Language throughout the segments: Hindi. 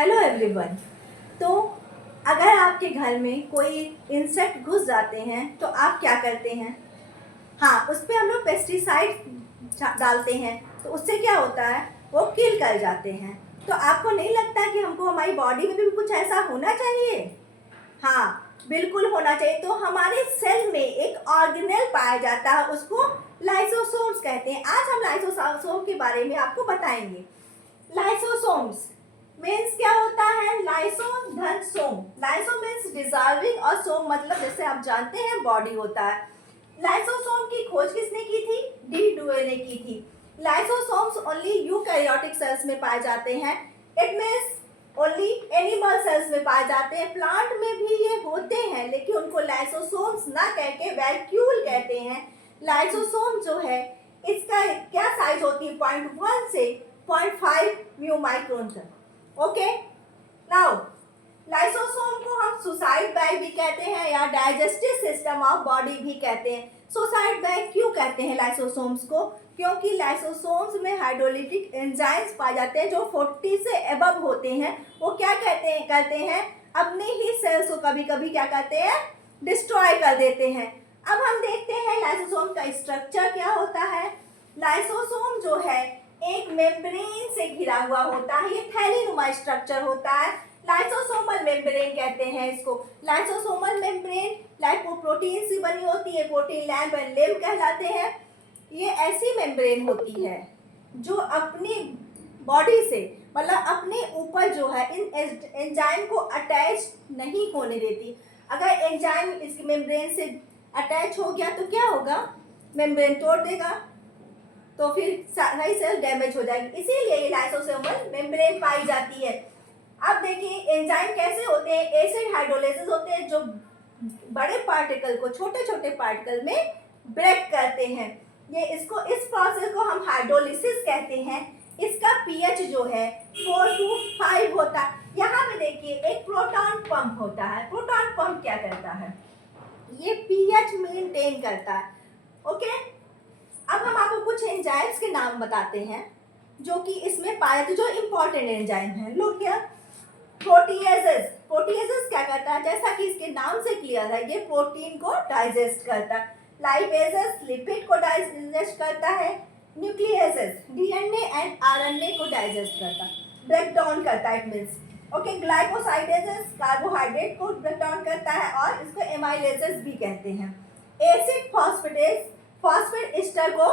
Hello everyone. तो अगर आपके घर में कोई इंसेक्ट घुस जाते हैं तो आप क्या करते हैं? हाँ, उस पर हम लोग पेस्टिसाइड डालते हैं तो उससे क्या होता है, वो किल कर जाते हैं। तो आपको नहीं लगता कि हमको हमारी बॉडी में भी कुछ ऐसा होना चाहिए? हाँ, बिल्कुल होना चाहिए। तो हमारे सेल में एक ऑर्गेनेल पाया जाता है, उसको लाइसोसोम्स कहते हैं। आज हम लाइसोसोम के बारे में आपको बताएंगे। लाइसोसोम्स मीन्स क्या होता है? लाइसो धन सोम। लाइसो मीन्स डिजॉल्विंग और सोम मतलब जैसे आप जानते हैं बॉडी होता है। लाइसोसोम की खोज किसने की थी? डी डुए ने की थी। लाइसोसोम्स ओनली यूकैरियोटिक सेल्स में पाए जाते हैं। It means only animal cells में पाए जाते हैं। प्लांट में भी ये होते हैं लेकिन उनको लाइसोसोम्स ना कह के वैक्यूल कहते हैं। लाइसोसोम जो है इसका क्या साइज होती है? 0.1 से 0.5 म्यू माइक्रोन तक। ओके, नाउ लाइसोसोम को हम सुसाइड बैग भी कहते हैं या डाइजेस्टिव सिस्टम ऑफ बॉडी भी कहते हैं। सुसाइड बैग क्यों कहते हैं लाइसोसोम्स को? क्योंकि लाइसोसोम्स में हाइड्रोलिटिक एंजाइम्स पाए जाते हैं जो 40 से अबव होते हैं। वो क्या करते हैं अपने ही सेल्स को कभी कभी क्या करते हैं, डिस्ट्रॉय कर देते हैं। अब हम देखते हैं लाइसोसोम का स्ट्रक्चर क्या होता है। लाइसोसोम जो है एक मेम्ब्रेन से घिरा हुआ होता है। ये थैलीनुमा स्ट्रक्चर होता है। लाइसोसोमल मेम्ब्रेन कहते हैं इसको। लाइसोसोमल मेम्ब्रेन लाइपोप्रोटीन से बनी होती है। प्रोटीन लैम्प एंड लिम्ब कहलाते हैं। ये ऐसी मेम्ब्रेन होती है जो अपनी बॉडी से मतलब अपने ऊपर जो है इन एंजाइम को अटैच नहीं होने देती। अगर एंजाइम इस मेम्ब्रेन से अटैच हो गया तो क्या होगा? मेम्ब्रेन तोड़ देगा, तो फिर सारी सेल डैमेज हो जाएगी। इसीलिए ये लाइसोसोमल मेम्ब्रेन पाई जाती है। अब देखिए एंजाइम कैसे होते हैं। एसिड हाइड्रोलाइसिस होते हैं जो बड़े पार्टिकल को छोटे छोटे पार्टिकल में ब्रेक करते हैं। ये इसको इस प्रोसेस को हम हाइड्रोलिसिस कहते हैं। इसका पीएच जो है 4 to 5 होता है। यहाँ पे देखिए एक प्रोटॉन पंप होता है। प्रोटॉन पंप क्या करता है? ये पीएच मेंटेन करता है। ओके, अब हम आपको कुछ एंजाइम्स के नाम बताते हैं जो कि इसमें पाए जाते, जो इंपॉर्टेंट एंजाइम है। लोग क्या, प्रोटीएजेस। प्रोटीएजेस क्या करता है? जैसा कि इसके नाम से क्लियर है, ये प्रोटीन को डाइजेस्ट करता है। लाइपेजेस लिपिड को डाइजेस्ट करता है। न्यूक्लियसेस डीएनए एंड आरएनए को डाइजेस्ट करता है, ब्रेक डाउन करता है। It means okay. Glycosidases carbohydrate को ब्रेक डाउन करता है और इसको एमाइलेजेस भी कहते हैं। एसिड फॉस्फेटेस फॉस्फेट एस्टर को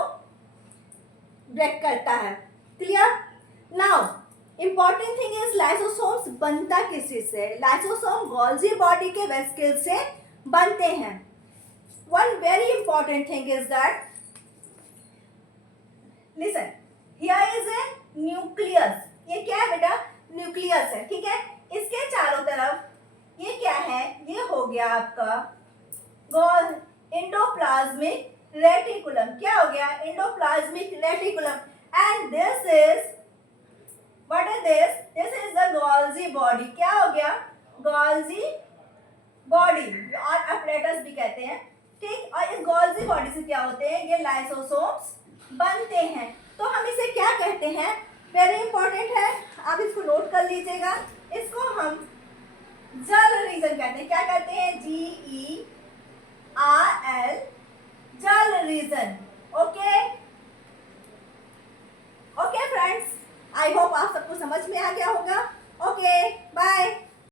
ब्रेक करता है। Clear? Now important thing is lysosomes बनता किसी से? लाइसोसोम गोल्जी बॉडी के वेसिकल से बनते हैं। One very important thing is that, listen, here is a nucleus. ये क्या है बेटा? न्यूक्लियस है, ठीक है। इसके चारों तरफ ये क्या है? ये हो गया आपका एंडोप्लाज्मिक रेटिकुलम। क्या हो गया? Endoplasmic reticulum. And this is what is this? This is the Golgi body. क्या हो गया? गोल्जी बॉडी और अपरेटस भी कहते हैं, ठीक। और इस गोल्जी बॉडी से क्या होते हैं? ये लाइसोसोम्स बनते हैं। तो हम इसे क्या कहते हैं? वेरी इंपॉर्टेंट है, आप इसको नोट कर लीजिएगा। इसको हम जल रीजन कहते हैं। क्या कहते हैं? GERL, जल region. Okay okay friends, I hope आप सबको समझ में आ गया होगा।